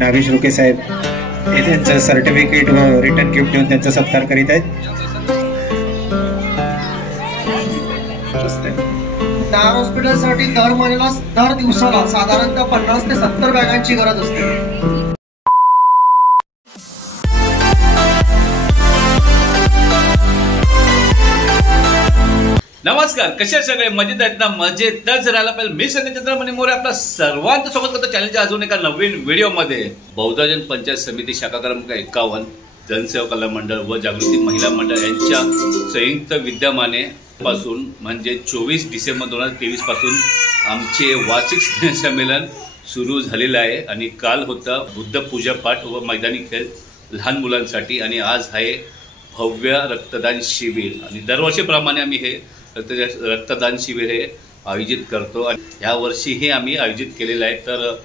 नागेश रुके साहेब हे त्यांचं सर्टिफिकेट व रिटर्न गिफ्ट देऊन त्यांचा सत्कार करीत आहेत. नायर हॉस्पिटलसाठी दर महिन्याला दर दिवसाला साधारणतः 50 ते 70 बॅगांची गरज असते. नमस्कार, कसे सगळे मजेत आहेत ना? मजेतच राहायला पाहिजे. मी संजय मोरे आपला सर्वांचं स्वागत करतो चॅनलच्या अजून एका नवीन व्हिडिओमध्ये. बहुजन पंचायत समिती शाखा क्रमांक 51 जनसेवा कल्याण मंडळ व जागृती महिला मंडळ यांच्या संयुक्त विद्यमाने पासून म्हणजे 24 डिसेंबर 2023 पासून आमचे वार्षिक संमेलन सुरू झालेलं आहे. आणि काल होता बुद्ध पूजा पाठ व मैदानी खेळ लहान मुलांसाठी आणि आज आहे भव्य रक्तदान शिबिर. आणि दरवर्षीप्रमाणे आम्ही हे रक्तदान शिबिर हे आयोजित करतो आणि ह्या वर्षीही आम्ही आयोजित केलेलं आहे. तर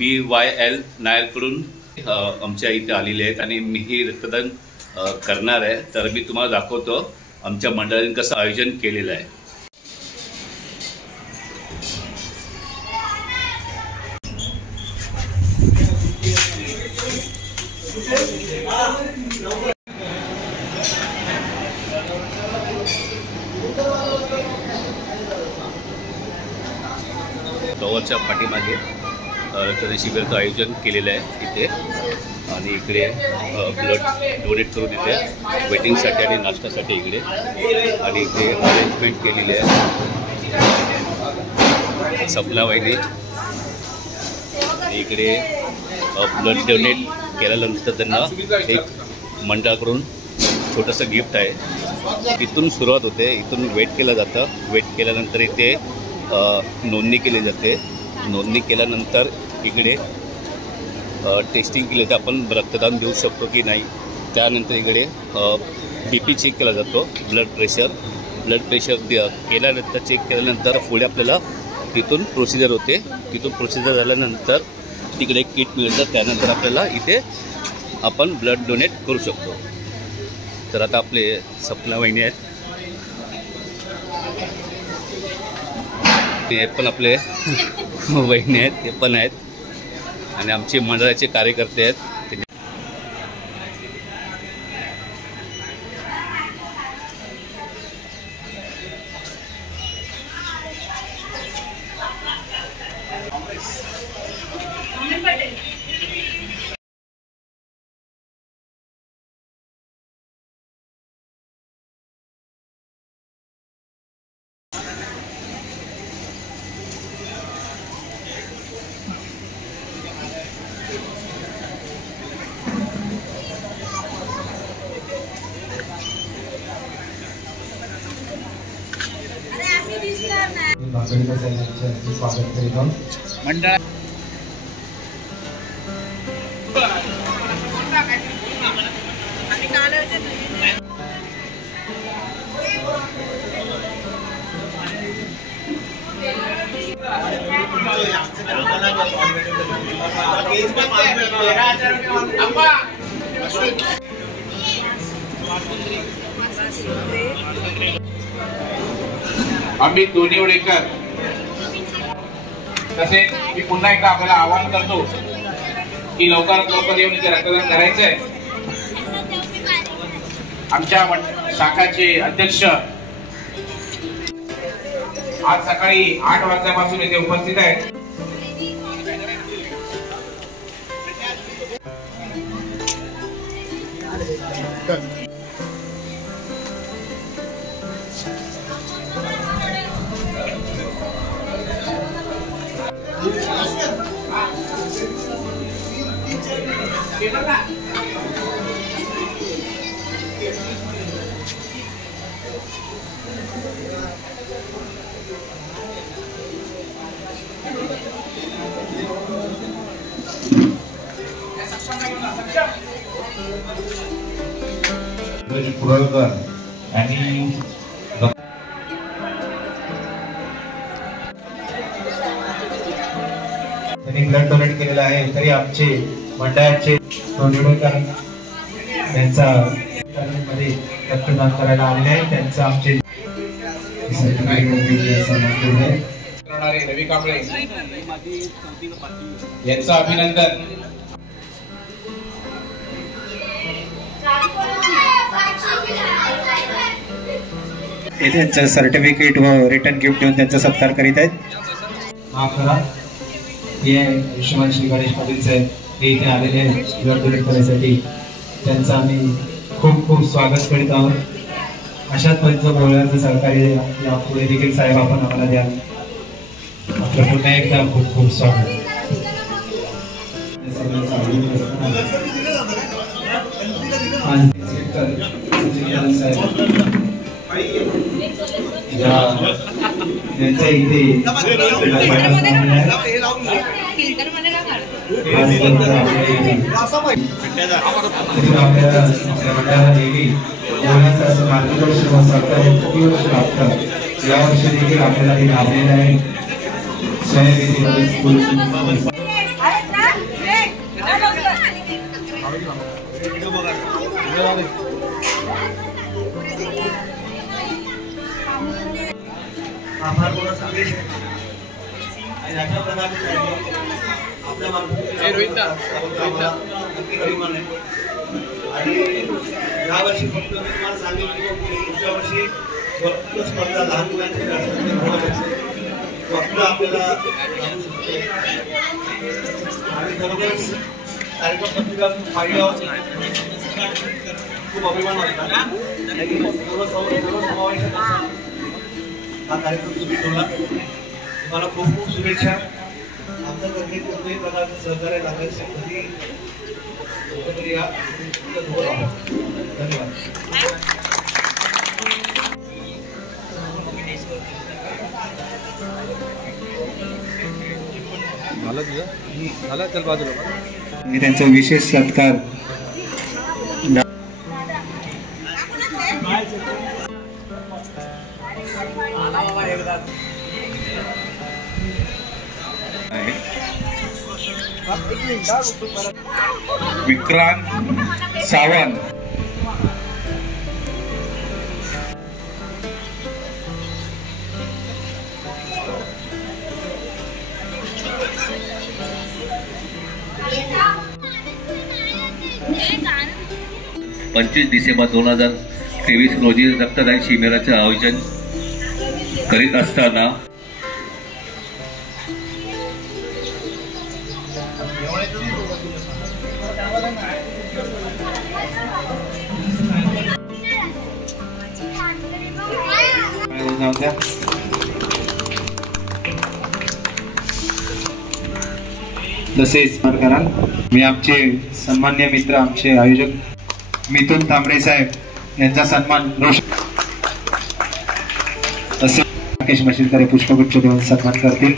BYL नायरकडून आमच्या इथे आलेले आहेत आणि मी ही रक्तदान करणार आहे. तर मी तुम्हाला दाखवतो आमच्या मंडळाने कसं आयोजन केलेलं आहे. टॉवरच्या पाठीमागे रक्तदान शिबिराचं आयोजन केलेलं आहे इथे. आणि इकडे ब्लड डोनेट करून इथे वेटिंगसाठी आणि नाश्त्यासाठी इकडे आणि इथे अरेंजमेंट केलेली आहे. सपना वहिनी इकडे ब्लड डोनेट केल्यानंतर त्यांना एक मंडळाकडून छोटंसं गिफ्ट आहे. इथून सुरुवात होते, इथून वेट केलं जातं. वेट केल्यानंतर इथे नोंदणी केली जाते. नोंदणी केल्यानंतर इकडे टेस्टिंग केली जाते, आपण रक्तदान देऊ शकतो की नाही. त्यानंतर इकडे BP चेक केला जातो, ब्लड प्रेशर केल्यानंतर चेक केल्यानंतर पुढे आपल्याला तिथून प्रोसिजर होते. तिथून प्रोसिजर झाल्यानंतर तिकडे किट मिळतं. त्यानंतर आपल्याला इथे आपण ब्लड डोनेट करू शकतो. तर आता आपले सपना वहिनी आहेत, हे पण आपले वहिनी आहेत, ते पण आहेत आणि आमचे मंडळाचे कार्यकर्ते आहेत. स्वागत करीतो मंडळ. आम्ही दोन्ही वेळेकर तसेच मी पुन्हा एकदा आपल्याला आवाहन करतो की लवकरात लवकर येऊन इथे रक्तदान करायचंय. आमच्या शाखाचे अध्यक्ष आज सकाळी 8 वाजल्यापासून इथे उपस्थित आहेत. पुरळकर आणि त्यांनी ब्लड डोनेट केलेलं आहे. तरी आमचे मंडळाचे त्यांचा मध्ये रक्तदान करायला आलेले आहे. त्यांचं आमचे रवी कांबळे यांचं अभिनंदन. हे त्यांचं सर्टिफिकेट व रिटर्न गिफ्ट देऊन त्यांचा सत्कार करीत आहेत. माफ करा, हे हिशोबान श्री गणेश पाटील साहेब हे इथे आलेले ब्लड डोनेट करण्यासाठी. त्यांचं आम्ही खूप खूप स्वागत करीत आहोत. अशाच पद्धतीचं बोलण्याचं सहकार्य यापुढे देखील साहेब आपण आम्हाला द्याल. आपलं पुन्हा एकदा खूप खूप स्वागत. त्यांच्या इथे मार्गदर्शन व सहकार्य किती वर्ष लागतं, यावर्षी देखील आपल्याला हे लाभलेलं आहे. स्वयंविधी स्कूल आभार बोला संदेश आणि अशा प्रकारे आपल्या आणि यावर्षी फक्त मी तुम्हाला सांगेन की पुढच्या वर्षी वक्तृत्व स्पर्धा लहान मुलांची वक्तृत्व आपल्याला आणि खरोखरच कार्यक्रम पत्रिका पाहिली आहोत. खूप अभिमान वाटला. सर्वसमावेशक हा कार्यक्रम तुम्ही ठेवला. तुम्हाला खूप खूप शुभेच्छा. आमच्या तर्फे कोणत्याही प्रकारचं सहकार्य लागेल कधी कुठेतरी या धन्यवाद. त्यांचा विशेष सत्कार विक्रांत सावंत. डिसेंबर 2023 रोजी रक्तदान शिबिराचे आयोजन करीत असताना तसेच मी आमचे सन्मान्य मित्र आमचे आयोजक मिथुन तांबरे साहेब यांचा सन्मान तसे राकेश मशिलकर पुष्पगुच्छ देऊन सन्मान करतील.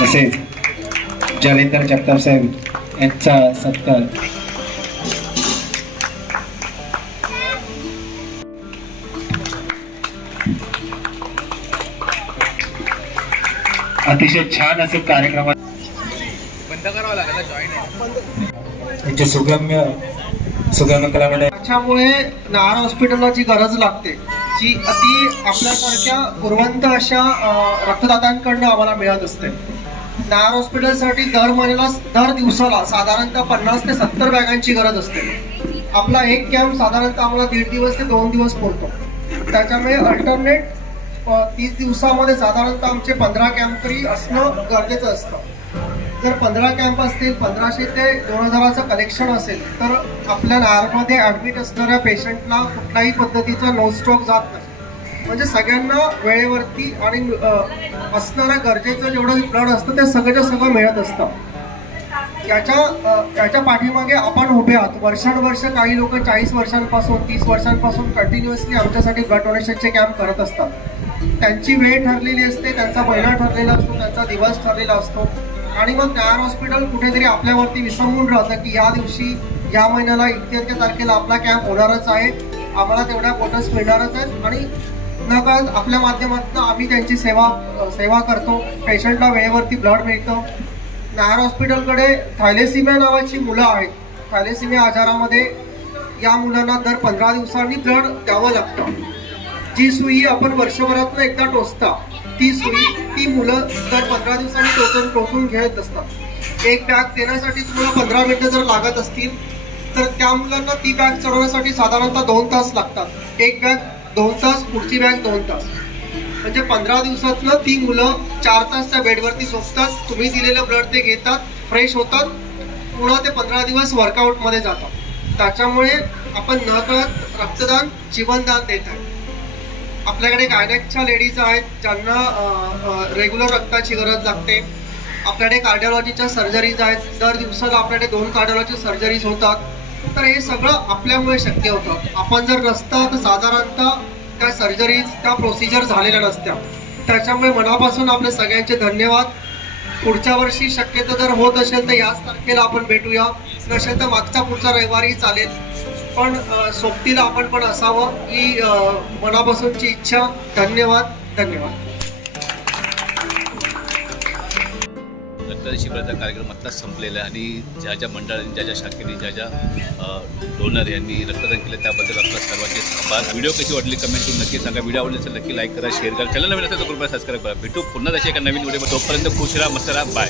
तसेच जालिंदर जगताप साहेब यांचा सत्कार अतिशय छान असं कार्यक्रमात त्यांचे सुगम्य कलामंडळ. त्याच्यामुळे नायर हॉस्पिटलला जी गरज लागते जी ती आपल्यासारख्या गुणवंत अशा रक्तदात्यांकडनं आम्हाला मिळत असते. नायर हॉस्पिटलसाठी दर दिवसाला साधारणतः 50 ते 70 बॅगांची गरज असते. आपला एक कॅम्प साधारणतः आम्हाला 1.5 दिवस ते 2 दिवस पुरतो. त्याच्यामुळे अल्टरनेट 30 दिवसामध्ये साधारणतः आमचे 15 कॅम्प तरी असणं गरजेचं असतं. जर 15 कॅम्प असतील, 1500 ते 2000चं कलेक्शन असेल तर आपल्या नायरमध्ये ॲडमिट असणाऱ्या पेशंटला कुठल्याही पद्धतीचं नो स्टॉक जात नाही. म्हणजे सगळ्यांना वेळेवरती आणि असणाऱ्या गरजेचं जेवढं ब्लड असतं ते सगळं मिळत असतं. याच्या पाठीमागे आपण उभे आहात. वर्षानुवर्ष काही लोक 40 वर्षांपासून 30 वर्षांपासून कंटिन्युअसली आमच्यासाठी ब्लड डोनेशनचे कॅम्प करत असतात. त्यांची वेळ ठरलेली असते, त्यांचा महिना ठरलेला असतो, त्यांचा दिवस ठरलेला असतो आणि मग नायर हॉस्पिटल कुठेतरी आपल्यावरती विसंबून राहतं की या दिवशी या महिन्याला इतक्या तारखेला आपला कॅम्प होणारच आहे, आम्हाला तेवढ्या बोटस मिळणारच आहेत आणि नकळत आपल्या माध्यमातून आम्ही त्यांची सेवा करतो. पेशंटला वेळेवरती ब्लड मिळतं. नायर हॉस्पिटलकडे थॅलेसिमिया नावाची मुलं आहेत. थॅलेसिमिया आजारामध्ये या मुलांना दर 15 दिवसांनी ब्लड द्यावं लागतं. जी सुई आपण वर्षभरातून एकदा टोचता ती सुई ती मुलं दर 15 दिवसांनी टोचून घेत असतात. एक बॅग देण्यासाठी तुम्हाला 15 मिनिटं जर लागत असतील तर त्या मुलांना ती बॅग चढवण्यासाठी साधारणतः 2 तास लागतात. एक बॅग 2 तास, पुढची बॅग 2 तास. म्हणजे 15 दिवसातनं ती मुलं 4 तास त्या बेडवरती झोपतात. तुम्ही दिलेलं ब्लड ते घेतात, फ्रेश होतात, पुन्हा ते 15 दिवस वर्कआउटमध्ये जातात. त्याच्यामुळे आपण नकळत रक्तदान, जीवनदान देत आहे. आपल्याकडे गायनेकच्या लेडीज आहेत ज्यांना रेग्युलर रक्ताची गरज लागते. आपल्याकडे कार्डिओलॉजीच्या सर्जरीज आहेत, दर दिवसाला आपल्याकडे 2 कार्डिओलॉजी सर्जरीज होतात. तर हे सगळं आपल्यामुळे शक्य होतं. आपण जर नसतं तर साधारणतः त्या सर्जरीज, त्या प्रोसिजर झालेल्या नसत्या. त्याच्यामुळे मनापासून आपले सगळ्यांचे धन्यवाद. पुढच्या वर्षी शक्यतो जर होत असेल तर याच तारखेला आपण भेटूया, नसेल तर मागचा पुढचा रविवारी चालेल. पण सोबतीला आपण पण असावं ही मनापासूनची इच्छा. धन्यवाद. धन्यवाद. रक्तदान शिबिराचा कार्यक्रम आत्ताच संपलेला आहे आणि ज्या ज्या मंडळांनी, ज्या ज्या शाखेने, ज्या ज्या डोनर यांनी रक्तदान केलं त्याबद्दल आपला सर्वांचे आभार. व्हिडिओ कशी वाटली कमेंट करून नक्की सांगा. व्हिडिओ आवडले असेल नक्की लाईक करा, शेअर करा. चॅनल नवीन असेल तर कृपया सबस्क्राईब करा. भेटू पुन्हा तशी एका नवीन व्हिडिओ. तोपर्यंत खुश राहा, मस्त राहा. बाय.